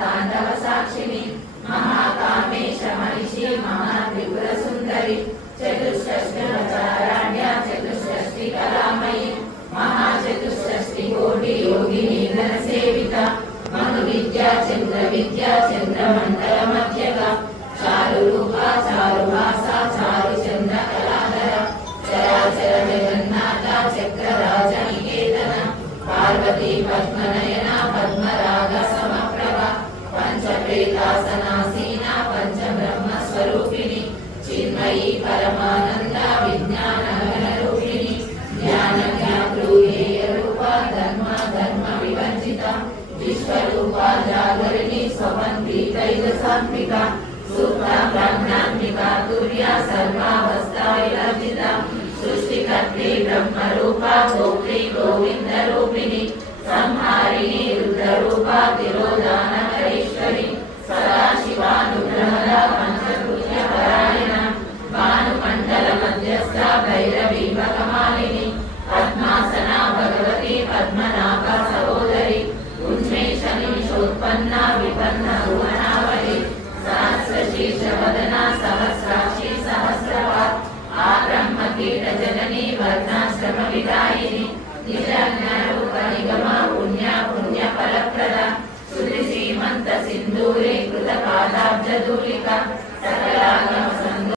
तांडव साक्षिणी महाकामेश महिषी महात्रिपुर सुंदरी चतुष्षष्टिचाराढ्या चतुष्षष्टि कलामयी महाचतुष्षष्टि कोटि योगिनी धन सेविता मनु विद्या चंद्रमंडल मध्यका चारु रूपा चारुभासा चारु चंद्र कलाधरा चराचर जगन्नाथा चक्रराज निकेतन पार्वती पद्मनयना पद्मराग समप्रभा पंचप्रेतासनासीना पंचब्रह्म स्वरूपिणी चिन्मयी परमानंद विज्ञान घनरूपिणी ज्ञान ज्ञातृहेय रूपा धर्म विवर्जिता विश्वरूपा जागरिणी स्वपन्थी तैजसात्मिका सूक्ता ब्रह्मात्मिका तुर्या सर्वावस्था विवर्जिता सृष्टिकर्त्री ब्रह्मरूपा गोत्री गोविन्दरूपिणी संहारिणी रुद्ररूपा तिरोधानकरेश्वरी सदाशिवानुग्रहदा पंचभूतपरायणा भानुमण्डल मध्यस्था भैरवी कमालिनी पद्मासना भगवती पद्मनाभा सहोदरी उन्मेष निमिषोत्पन्ना विपन्ना भुवनावली सहस्रशीर्षवदना सहस्राक्षी सहस्रपात् आब्रह्मकीटजननी वर्णाश्रमविदायिनी निजज्ञानरूप निगमा पुण्यफलप्रदा श्रुतिसीमन्त सिन्दूरे कृतपादाब्जधूलिका सकलागम